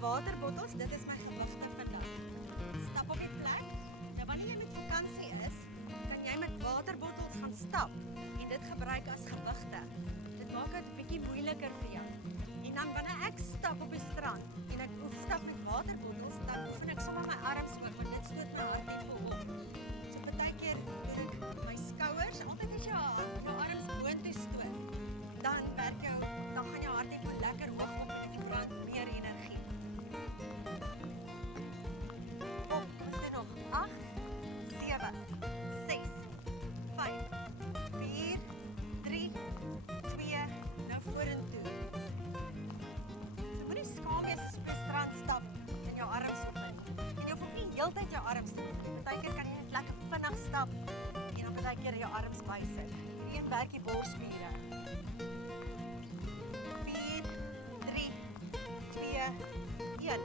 waterbottels, dit is my gewigte vandag. Stap op die plek. Nou wanneer jy met vakansie is, kan jy met waterbottels gaan stap en dit gebruik as gewigte. Dit maak dit bietjie moeiliker vir jou. En dan wanneer ek stap op die strand en ek stap met waterbottels, dan oefen ek sommer my arms ook, want dit stoot my harttempo op. So partykeer doen ek my skouers, altyd as jou arms boontoe stoot, dan gaan jou harttempo lekker hoog op en jy brand meer energie. Kom, ons doen nog 8, 7, 6, 5, 4, 3, 2, nou vorentoe. So moenie skaam wees as jy op die strand stap en jou arms oefen. En jy hoef ook nie heeltyd jou arms te oefen. Partykeer kan jy net lekker vinnig stap en dan partykeer jou arms bysit. Hierdie een werk die borsspiere. 4, 3, 2, 1.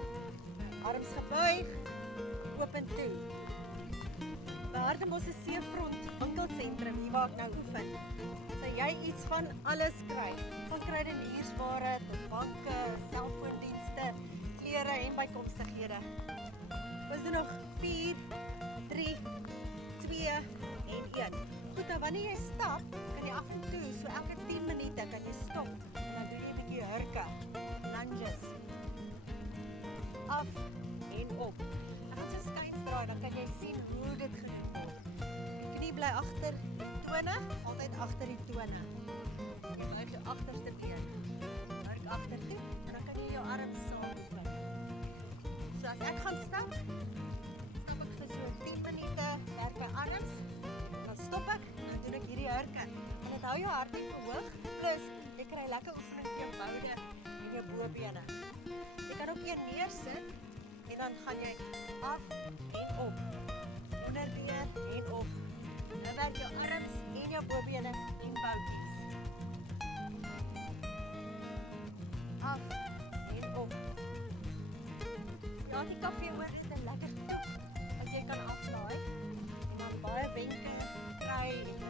Arms gebuig, open toe. By Hartenbos se Seefront winkelsentrum, hier waar ek nou oefen, sal jy iets van alles kry. Van kruideniersware tot banke, selfoondienste, klere en bykomstighede. Ons doen nog 4, 3, 2 en 1. Goed, nou wanneer jy stap, kan jy af en toe, so elke 10 minute kan jy stop. En dan doen jy 'n bietjie hurke, lunges. Af en op. En as jy skuins draai, dan kan jy sien hoe dit gedoen word. Die knie bly agter die tone, altyd agter die tone. Jy buig jou agterste been. Hurk agter toe en dan kan jy jou arms saam oefen. So as ek gaan stap ek vir so 10 minute, werk my arms, dan stop ek en dan doen ek hierdie hurke. En dit hou jou harttempo hoog, plus jy kry lekker oefening vir jou boude en jou bobene. Jy kan ook een neersit en dan gaan jy af en op, onderbeen en op. Nou werk jou arms en jou bobene en boutjies. Af en op. Ja, die koffie hoor is 'n lekker toep as jy kan aflaai en dan baie wenke kry en